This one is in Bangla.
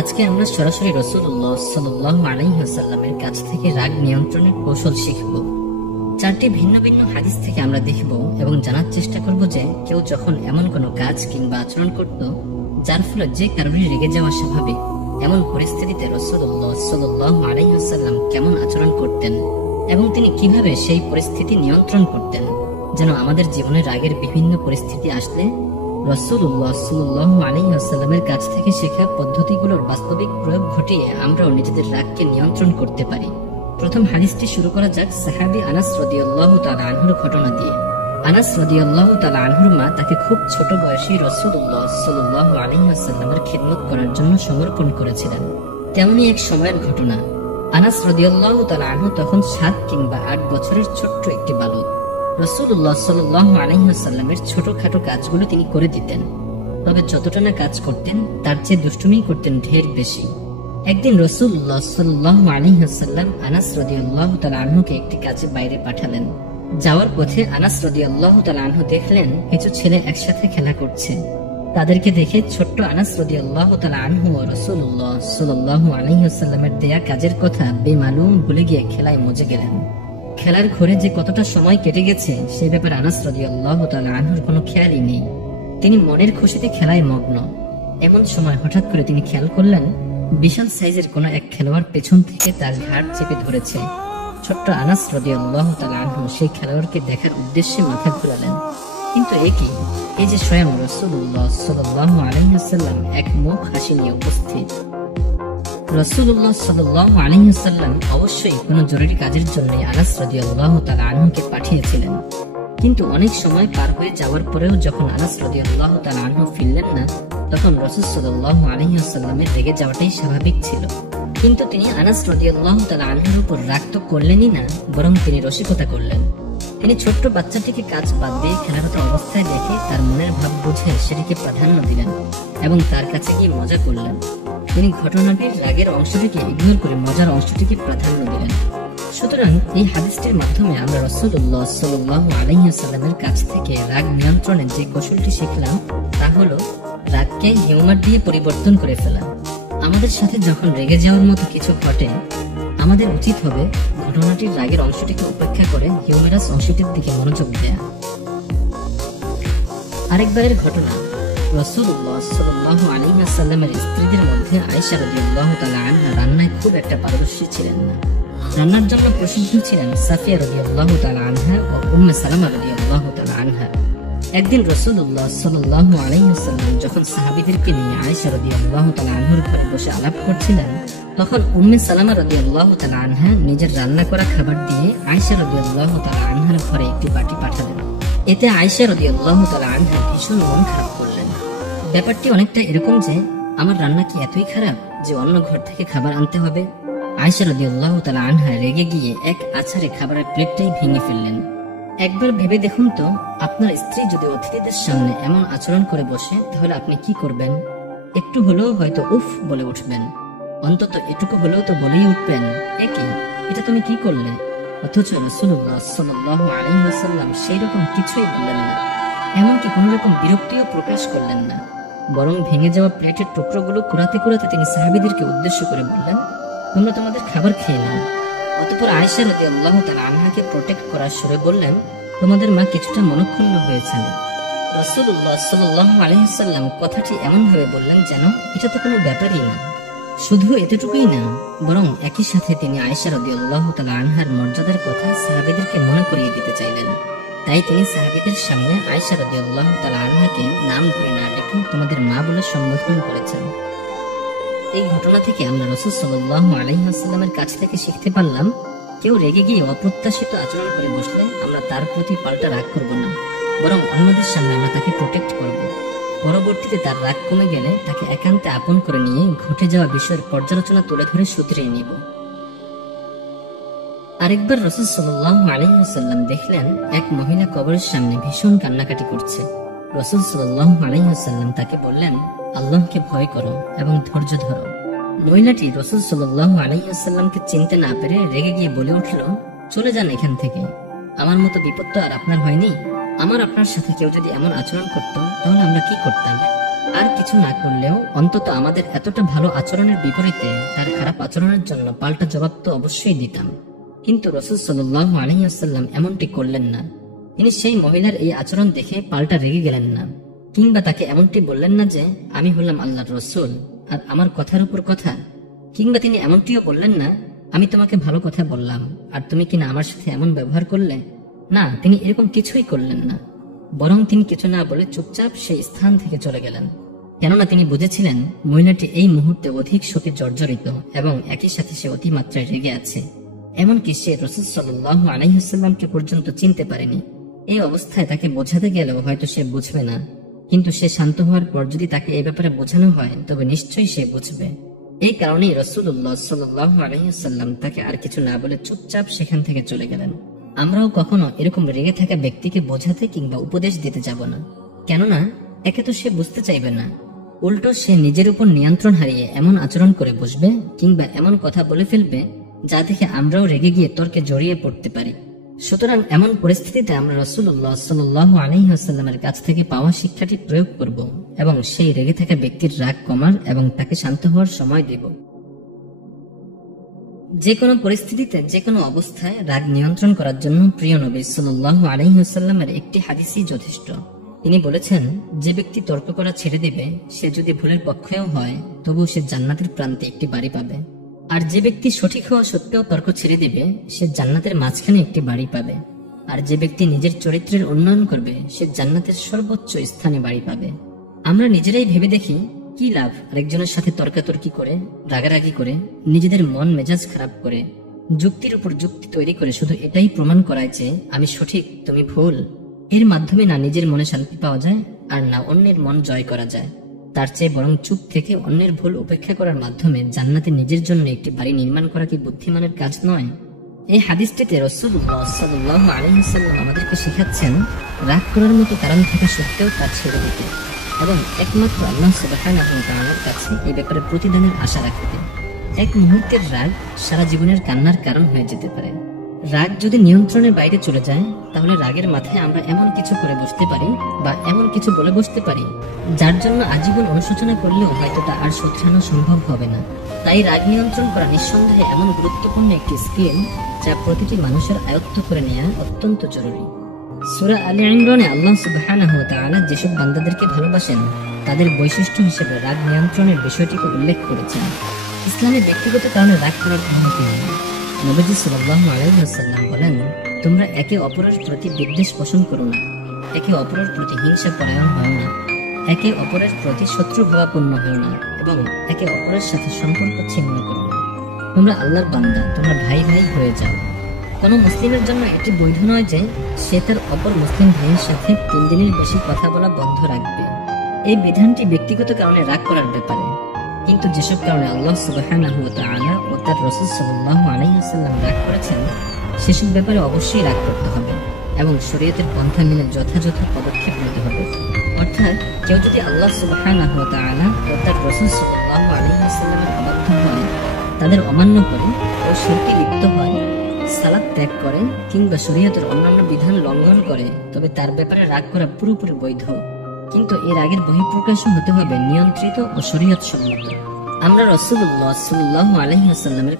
আজকে আমরা সরাসরি রাসূলুল্লাহ সাল্লাল্লাহু আলাইহি ওয়াসাল্লামের কাছ থেকে রাগ নিয়ন্ত্রণের কৌশল শিখব। চারটি ভিন্ন ভিন্ন হাদিস থেকে আমরা দেখব এবং জানার চেষ্টা করব যে কেউ যখন এমন কোনো কাজ কিংবা আচরণ করত যার ফলে যে কারণে রেগে যাওয়া স্বাভাবিক, এমন পরিস্থিতিতে রাসূলুল্লাহ সাল্লাল্লাহু আলাইহি ওয়াসাল্লাম কেমন আচরণ করতেন এবং তিনি কিভাবে সেই পরিস্থিতি নিয়ন্ত্রণ করতেন, যেন আমাদের জীবনে রাগের বিভিন্ন পরিস্থিতি আসলে রাসূলুল্লাহ সাল্লাল্লাহু আলাইহি ওয়াসাল্লামের কাছ থেকে শেখা পদ্ধতিগুলোর বাস্তবিক প্রয়োগ ঘটিয়ে আমরাও নিজেদের রাগকে নিয়ন্ত্রণ করতে পারি। প্রথম হাদিসটি শুরু করা যাক সাহাবী আনাস রাদিয়াল্লাহু তাআলা আনহুর ঘটনা দিয়ে। আনাস রাদিয়াল্লাহু তাআলা আনহুর মা তাকে খুব ছোট বয়সে রাসূলুল্লাহ সাল্লাল্লাহু আলাইহি ওয়াসাল্লামের খিদমত করার জন্য সমর্পণ করেছিলেন। তেমনি এক সময়ের ঘটনা, আনাস রাদিয়াল্লাহু তাআলা আনহু তখন 7 কিংবা 8 বছরের ছোট্ট একটি বালক। রাসূলুল্লাহ সাল্লাল্লাহু আলাইহি ওয়াসাল্লামের ছোটখাটো কাজগুলো তিনি করে দিতেন, তবে যতটা না কাজ করতেন তার চেয়ে দুষ্টুমি করতেন ঢের বেশি। একদিন রাসূলুল্লাহ সাল্লাল্লাহু আলাইহি ওয়াসাল্লাম আনাস রাদিয়াল্লাহু তাআলা আনহুকে একটি কাজে বাইরে পাঠালেন। যাওয়ার পথে আনাস রাদিয়াল্লাহু তাআলা আনহু দেখলেন কিছু ছেলে একসাথে খেলা করছে। তাদেরকে দেখে ছোট্ট আনাস রাদিয়াল্লাহু তাআলা আনহু ও রাসূলুল্লাহ সাল্লাল্লাহু আলাইহি ওয়াসাল্লামের দেয়া কাজের কথা বেমালুম ভুলে গিয়ে খেলায় মজে গেলেন। খেলার ঘরে যে কতটা সময় কেটে গেছে সে ব্যাপারে আনাস রাদিয়াল্লাহু তাআলা আনহুর কোনো খেয়ালই নেই। তিনি মনের খুশিতে খেলায় মগ্ন। এমন সময় হঠাৎ করে তিনি খেয়াল করলেন বিশাল সাইজের কোনো এক খেলোয়াড় পেছন থেকে তার ঘাড় চেপে ধরেছে। ছোট্ট আনাস রাদিয়াল্লাহু তাআলা আনহু সেই খেলোয়াড়কে দেখার উদ্দেশ্যে মাথা ঘুরালেন, কিন্তু এই যে স্বয়ং রাসূলুল্লাহ সাল্লাল্লাহু আলাইহি ওয়াসাল্লাম এক মুখ হাসি নিয়ে উপস্থিত। রাসূলুল্লাহ সাল্লাল্লাহু আলাইহি ওয়াসাল্লাম অবশ্যই কোনো জরুরি কাজের জন্য আনাস রাদিয়াল্লাহু তাআলা আনহুকে পাঠিয়েছিলেন, কিন্তু অনেক সময় পার হয়ে যাওয়ার পরেও যখন আনাস রাদিয়াল্লাহু তাআলা আনহু ফিরলেন না, তখন রাসূল সাল্লাল্লাহু আলাইহি ওয়াসাল্লামের রেগে যাওয়াটাই স্বাভাবিক ছিল। কিন্তু তিনি আনাস রাদিয়াল্লাহু তাআলা আনহুর উপর রাগ তো করলেনই না, বরং তিনি রসিকতা করলেন। তিনি ছোট্ট বাচ্চাটিকে কাজ বাদ দিয়ে খেলারত অবস্থায় দেখে তার মনের ভাব বুঝে সেটিকে প্রাধান্য দিলেন এবং তার কাছে গিয়ে মজা করলেন। তিনি ঘটনাটির রাগের অংশটিকে ইগনোর করে মজার অংশটিকে প্রাধান্য দিলেন। সুতরাং এই হাদিসটির মাধ্যমে আমরা রাসূলুল্লাহ সাল্লাল্লাহু আলাইহি ওয়াসাল্লামের কাছ থেকে রাগ নিয়ন্ত্রণের যে কৌশলটি শিখলাম তা হলো রাগকে হিউমার দিয়ে পরিবর্তন করে ফেলা। আমাদের সাথে যখন রেগে যাওয়ার মতো কিছু ঘটে, আমাদের উচিত হবে ঘটনাটির রাগের অংশটিকে উপেক্ষা করে হিউমারাস অংশটির দিকে মনোযোগ দেয়া। আরেকবারের ঘটনা, রাসূলুল্লাহ সাল্লাল্লাহু আলাইহি ওয়াসাল্লামের স্ত্রীদের মধ্যে আয়েশা রাদিয়াল্লাহু তাআলা আনহা রান্নায় খুব একটা পারদর্শী ছিলেন না। রান্নার জন্য প্রসিদ্ধ ছিলেন সাফিয়া রাদিয়াল্লাহু তাআলা আনহা ও উম্মে সালামা রাদিয়াল্লাহু তাআলা আনহা। একদিন রাসূলুল্লাহ সাল্লাল্লাহু আলাইহি ওয়াসাল্লাম যখন সাহাবীদেরকে নিয়ে আয়েশা রাদিয়াল্লাহু তাআলা আনহার ঘরে বসে আলাপ করছিলেন, তখন উম্মে সালামা রাদিয়াল্লাহু তাআলা আনহা নিজের রান্না করা খাবার দিয়ে আয়েশা রাদিয়াল্লাহু তাআলা আনহার ঘরে একটি বাটি পাঠালেন। এতে আয়েশা রাদিয়াল্লাহু তাআলা আনহা ভীষণ মন খারাপ করলেন। ব্যাপারটি অনেকটা এরকম যে আমার রান্না কি এতই খারাপ যে অন্য ঘর থেকে খাবার আনতে হবে? আয়েশা রাদিয়াল্লাহু তাআলা আনহা রেগে গিয়ে এক আছাড়ে খাবারের প্লেটটাই ভেঙে ফেললেন। একবার ভেবে দেখুন তো, আপনার স্ত্রী যদি অতিথিদের সামনে এমন আচরণ করে বসে, তাহলে আপনি কি করবেন? একটু হলেও হয়তো উফ বলে উঠবেন, অন্তত এটুকু হলেও তো বলেই উঠবেন, এটা তুমি কি করলে? অথচ রাসূলুল্লাহ সাল্লাল্লাহু আলাইহি ওয়াসাল্লাম সেই রকম কিছুই বললেন না, এমনকি কোনো রকম বিরক্তিও প্রকাশ করলেন না। বরং ভেঙে যাওয়া প্লেটের টুকরোগুলো কুড়াতে কুড়াতে তিনি সাহাবীদেরকে উদ্দেশ্য করে বললেন, তোমরা তোমাদের খাবার খেয়ে নাও। অতঃপর আয়েশা রাদিয়াল্লাহু তাআলা আনহাকে প্রোটেক্ট করার সুরে বললেন, তোমাদের মা কিছুটা মনক্ষুণ্ণ হয়েছেন। রাসূলুল্লাহ সাল্লাল্লাহু আলাইহি ওয়াসাল্লাম কথাটি এমন ভাবে বললেন যেন এটা তো কোনো ব্যাপারই না। শুধু এতটুকুই না, বরং একই সাথে তিনি আয়েশা রাদিয়াল্লাহু তাআলা আনহার মর্যাদার কথা সাহাবীদেরকে মনে করিয়ে দিতে চাইলেন। তাই তিনি সাহাবীদের সামনে আয়েশা রাদিয়াল্লাহু তাআলা আনহাকে নাম ধরে না ডেকে তোমাদের মা বলে সম্বোধন করেছেন। এই ঘটনা থেকে আমরা রাসূল সাল্লাল্লাহু আলাইহি ওয়াসাল্লামের কাছ থেকে শিখতে পারলাম, কেউ রেগে গিয়ে অপ্রত্যাশিত আচরণ করে বসলে আমরা তার প্রতি পাল্টা রাগ করব না, বরং অন্যদের সামনে আমরা তাকে প্রোটেক্ট করব। পরবর্তীতে তার রাগ কমে গেলে তাকে একান্তে আপন করে নিয়ে ঘটে যাওয়া বিষয়ের পর্যালোচনা তুলে ধরে শুধরিয়ে নিব। আরেকবার রাসূল সাল্লাল্লাহু আলাইহি ওয়াসাল্লাম দেখলেন এক মহিলা কবরের সামনে ভীষণ কান্নাকাটি করছে। রাসূল সাল্লাল্লাহু আলাইহি ওয়াসাল্লাম তাকে বললেন, আল্লাহকে ভয় করো এবং ধৈর্য ধরো। মহিলাটি রাসূল সাল্লাল্লাহু আলাইহি ওয়াসাল্লামকে চিনতে না পেরে রেগে গিয়ে বলে উঠল, চলে যান এখান থেকে, আমার মতো বিপদ তো আর আপনার হয়নি। আমার আপনার সাথে কেউ যদি এমন আচরণ করত তাহলে আমরা কি করতাম? আর কিছু না করলেও অন্তত আমাদের এতটা ভালো আচরণের বিপরীতে তার খারাপ আচরণের জন্য পাল্টা জবাব তো অবশ্যই দিতাম। কিন্তু রাসূল সাল্লাল্লাহু আলাইহি ওয়াসাল্লাম এমনটি করলেন না। তিনি সেই মহিলার এই আচরণ দেখে পাল্টা রেগে গেলেন না, কিংবা তাকে এমনটি বললেন না যে আমি হলাম আল্লাহর রাসূল আর আমার কথার উপর কথা, কিংবা তিনি এমনটিও বললেন না আমি তোমাকে ভালো কথা বললাম আর তুমি কিনা আমার সাথে এমন ব্যবহার করলে। না, তিনি এরকম কিছুই করলেন না। বরং তিনি কিছু না বলে চুপচাপ সেই স্থান থেকে চলে গেলেন, কেননা তিনি বুঝেছিলেন মহিলাটি এই মুহূর্তে অধিক শোকে জর্জরিত এবং একই সাথে সে অতিমাত্রায় রেগে আছে। এমনকি সে রাসূল সাল্লাল্লাহু আলাইহি ওয়াসাল্লামকে পর্যন্ত চিনতে পারেনি। এই অবস্থায় তাকে বোঝাতে গেলেও হয়তো সে বুঝবে না, কিন্তু সে শান্ত হওয়ার পর যদি তাকে এই ব্যাপারে বোঝানো হয় তবে নিশ্চয়ই সে বুঝবে। এই কারণেই রাসূলুল্লাহ সাল্লাল্লাহু আলাইহি ওয়াসাল্লাম তাকে আর কিছু না বলে চুপচাপ সেখান থেকে চলে গেলেন। আমরাও কখনো এরকম রেগে থাকা ব্যক্তিকে বোঝাতে কিংবা উপদেশ দিতে যাব না, কেননা একে তো সে বুঝতে চাইবে না, উল্টো সে নিজের উপর নিয়ন্ত্রণ হারিয়ে এমন আচরণ করে বসবে কিংবা এমন কথা বলে ফেলবে যা দেখে আমরাও রেগে গিয়ে তর্কে জড়িয়ে পড়তে পারি। সুতরাং এমন পরিস্থিতিতে আমরা রাসূলুল্লাহ সাল্লাল্লাহু আলাইহি ওয়াসাল্লামের কাছ থেকে পাওয়া শিক্ষাটি প্রয়োগ করব এবং সেই রেগে থাকা ব্যক্তির রাগ কমার এবং তাকে শান্ত হওয়ার সময় দেব। যে কোনো পরিস্থিতিতে যে কোনো অবস্থায় রাগ নিয়ন্ত্রণ করার জন্য প্রিয় নবী সাল্লাল্লাহু আলাইহি ওয়াসাল্লামের একটি হাদিসই যথেষ্ট। তিনি বলেছেন, যে ব্যক্তি তর্ক করা ছেড়ে দিবে সে যদি ভুলের পক্ষেও হয় তবু সে জান্নাতের প্রান্তে একটি বাড়ি পাবে, আর যে ব্যক্তি সঠিক হওয়া সত্ত্বেও তর্ক ছেড়ে দিবে সে জান্নাতের মাঝখানে একটি বাড়ি পাবে, আর যে ব্যক্তি নিজের চরিত্রের উন্নয়ন করবে সে জান্নাতের সর্বোচ্চ স্থানে বাড়ি পাবে। আমরা নিজেরাই ভেবে দেখি কি লাভ আরেকজনের সাথে তর্কাতর্কি করে, রাগারাগি করে, নিজেদের মন মেজাজ খারাপ করে, যুক্তির উপর যুক্তি তৈরি করে শুধু এটাই প্রমাণ করায় যে আমি সঠিক তুমি ভুল। এর মাধ্যমে না নিজের মনে শান্তি পাওয়া যায় আর না অন্যের মন জয় করা যায়। তার চেয়ে বরং চুপ থেকে অন্যের ভুল উপেক্ষা করার মাধ্যমে জান্নাতে নিজের জন্য একটি বাড়ি নির্মাণ করা কি বুদ্ধিমানের কাজ নয়? এই হাদিসটিতে রাসূলুল্লাহ সাল্লাল্লাহু আলাইহি ওয়াসাল্লাম আমাদেরকে শেখাচ্ছেন রাগ করার মতো কারণ থাকা সত্ত্বেও তা ছেড়ে দিতে এবং একমাত্র আল্লাহ সুবহানাহু ওয়া তাআলার কাছে এই ব্যাপারে প্রতিদানের আশা রাখতে। এক মুহূর্তের রাগ সারা জীবনের কান্নার কারণ হয়ে যেতে পারে। রাগ যদি নিয়ন্ত্রণের বাইরে চলে যায় তাহলে রাগের মাথায় আমরা এমন কিছু করে বসতে পারি বা এমন কিছু বলে বসতে পারি যার জন্য আজীবন অনুশোচনা করলেও হয়তো তা আর শোধরানো সম্ভব হবে না। তাই রাগ নিয়ন্ত্রণ করা নিঃসন্দেহে এমন গুরুত্বপূর্ণ একটি স্কিল যা প্রতিটি মানুষের আয়ত্ত করে নেওয়া অত্যন্ত জরুরি। সূরা আলে ইমরানে আল্লাহ সুবহানাহু ওয়া তাআলা যেসব বান্দাদেরকে ভালোবাসেন তাদের বৈশিষ্ট্য হিসেবে রাগ নিয়ন্ত্রণের বিষয়টিকে উল্লেখ করেছেন। ইসলামে ব্যক্তিগত কারণে রাগ করার অনুমতি নেই। নবীজি সাল্লাল্লাহু আলাইহি ওয়াসাল্লাম বলেন, তোমরা একে অপরের প্রতি বিদ্বেষ পোষণ করো না, একে অপরের প্রতি হিংসা পরায়ণ হও না, একে অপরের প্রতি শত্রুভাবাপন্ন হও না এবং একে অপরের সাথে সম্পর্ক ছিন্ন করো না। তোমরা আল্লাহর বান্দা, তোমরা ভাই ভাই হয়ে যাও। কোনো মুসলিমের জন্য এটি বৈধ নয় যে সে তার অপর মুসলিম ভাইয়ের সাথে 3 দিনের বেশি কথা বলা বন্ধ রাখবে। এই বিধানটি ব্যক্তিগত কারণে রাগ করার ব্যাপারে, কিন্তু যেসব কারণে আল্লাহ সুবহানাহু ওয়া তাআলা ও তার রাসূল সাল্লাল্লাহু আলাইহি ওয়াসাল্লাম রাগ করেছেন সেসব ব্যাপারে অবশ্যই রাগ করতে হবে এবং শরীয়তের পন্থা মেনে যথাযথ পদক্ষেপ নিতে হবে। অর্থাৎ কেউ যদি আল্লাহ সুবহানাহু ওয়া তাআলা ও তার রাসূল সাল্লাল্লাহু আলাইহি ওয়াসাল্লামের অবাধ্য হয়, তাদের অমান্য করে ও শিরকে লিপ্ত হয়, সালাত ত্যাগ করে কিংবা শরীয়তের অন্যান্য বিধান লঙ্ঘন করে, তবে তার ব্যাপারে রাগ করা পুরোপুরি বৈধ, কিন্তু এর আগের বহিঃপ্রকাশও হতে হবে নিয়ন্ত্রিত ও শরীয়ত সম্মত। আমরা রাসূলুল্লাহ সাল্লাল্লাহু আলাইহি ওয়াসাল্লামের